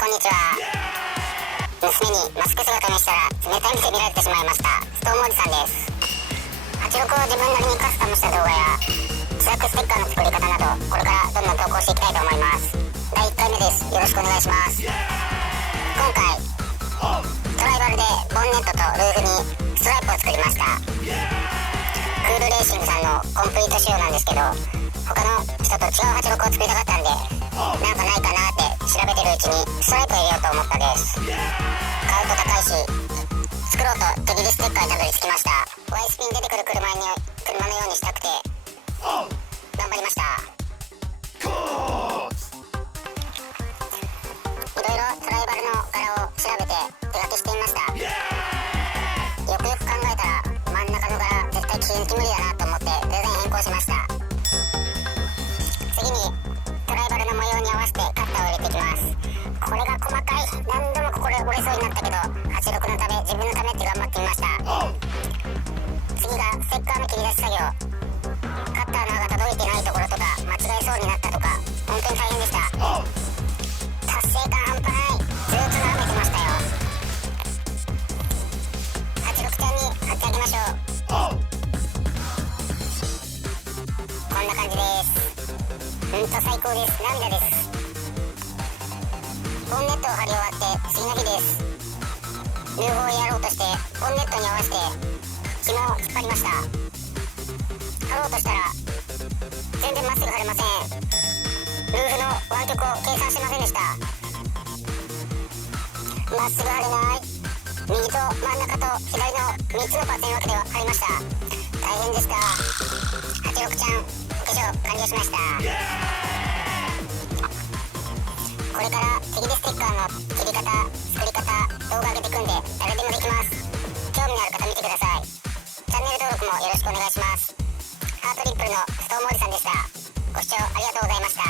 こんにちは。娘にマスク姿にしたら冷たい目で見られてしまいましたストームおじさんです。86を自分なりにカスタムした動画や自作ステッカーの作り方など、これからどんどん投稿していきたいと思います。第1回目です。よろしくお願いします。今回トライバルでボンネットとルーフにストライプを作りました。クールレーシングさんのコンプリート仕様なんですけど、他の人と違う86を作りたかったんで、なんかないかなって調べてるうちにストライプを入れようと思ったです。買うと高いし、作ろうと手切りステッカーにたどり着きました。ワイスピン出てくる車のようにしたくて頑張りました。いろいろトライバルの柄を調べて手書きしてみました。よくよく考えたら真ん中の柄絶対切り抜き無理だなと思ってデザイン変更しました。次にトライバルの模様に合わせてカッターを入れていきます。これが細かい。何度もここで折れそうになったけど、86のため自分のためって頑張ってみました。次がステッカーの切り出し作業。カッターの刃が届いてないところとか間違えそうになったとか、本当に大変でした。達成感半端ない。ずーっと眺めてましたよ。86ちゃんに貼ってあげましょう。こんな感じです。最高です。涙です。ボンネットを貼り終わって次の日です。ルーフをやろうとしてボンネットに合わせて紐を引っ張りました。貼ろうとしたら全然まっすぐ貼れません。ルーフの湾曲を計算してませんでした。まっすぐ貼れない。右と真ん中と左の3つのパーツに分けて貼りました。大変でした。86ちゃんお化粧完了しました。これから手切りステッカーの切り方、作り方、動画上げていくんで誰でもできます。興味のある方見てください。チャンネル登録もよろしくお願いします。ハートリップルのストームおじさんでした。ご視聴ありがとうございました。